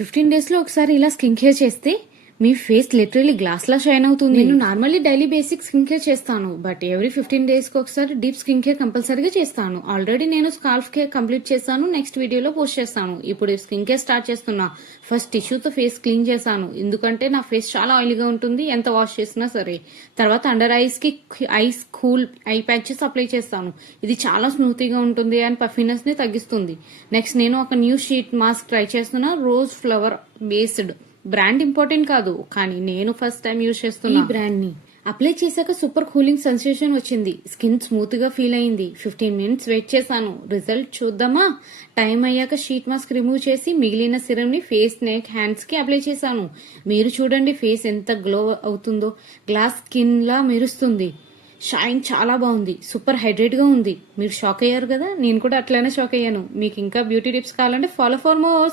15 days లో ఒకసారి ఇలా స్కిన్ కేర్ చేస్తే మీ ఫేస్ లిటరలీ గ్లాస్ లా షైన్ అవుతుంది. నేను normally daily basic skin care చేస్తాను, బట్ ఎవ్రీ 15 డేస్ కి ఒకసారి డీప్ స్కిన్ కేర్ కంపల్సరీగా చేస్తాను. ఆల్రెడీ నేను స్కాల్ఫ్ కేర్ కంప్లీట్ చేస్తాను, నెక్స్ట్ వీడియోలో పోస్ట్ చేస్తాను. ఇప్పుడు స్కిన్ కేర్ స్టార్ట్ చేస్తున్నా. ఫస్ట్ టిష్యూతో ఫేస్ క్లీన్ చేశాను, ఎందుకంటే నా ఫేస్ చాలా ఆయిలీగా ఉంటుంది ఎంత వాష్ చేసినా సరే. తర్వాత అండర్ ఐస్ కి ice cool I patches apply చేస్తాను. ఇది చాలా స్మూతీగా ఉంటుంది అండ్ పఫీనెస్ ని తగ్గిస్తుంది. నెక్స్ట్ నేను ఒక న్యూ షీట్ మాస్క్ ట్రై చేస్తున్నా, rose flower based. Brand important కాదు, కానీ నేను ఫస్ట్ టైం యూజ్ చేస్తున్నా ఈ బ్రాండ్ ని. అప్లై చేశాక సూపర్ కూలింగ్ సెన్సేషన్ వచ్చింది, స్కిన్ స్మూత్ గా ఫీల్ అయింది. 15 మినిట్స్ వెయిట్ చేశాను, రిజల్ట్ చూద్దామా. టైం అయ్యాక షీట్ మాస్క్ రిమూవ్ చేసి మిగిలిన సిరం ని ఫేస్, నెక్, హ్యాండ్స్ కి అప్లై చేశాను. మీరు చూడండి ఫేస్ ఎంత గ్లో అవుతుందో, గ్లాస్ స్కిన్ లా మెరుస్తుంది. షైన్ చాలా బాగుంది, సూపర్ హైడ్రేట్ గా ఉంది. మీరు షాక్ అయ్యారు కదా, నేను కూడా అట్లానే షాక్ అయ్యాను. మీకు ఇంకా బ్యూటీ టిప్స్ కావాలంటే ఫాలో ఫర్ మోర్.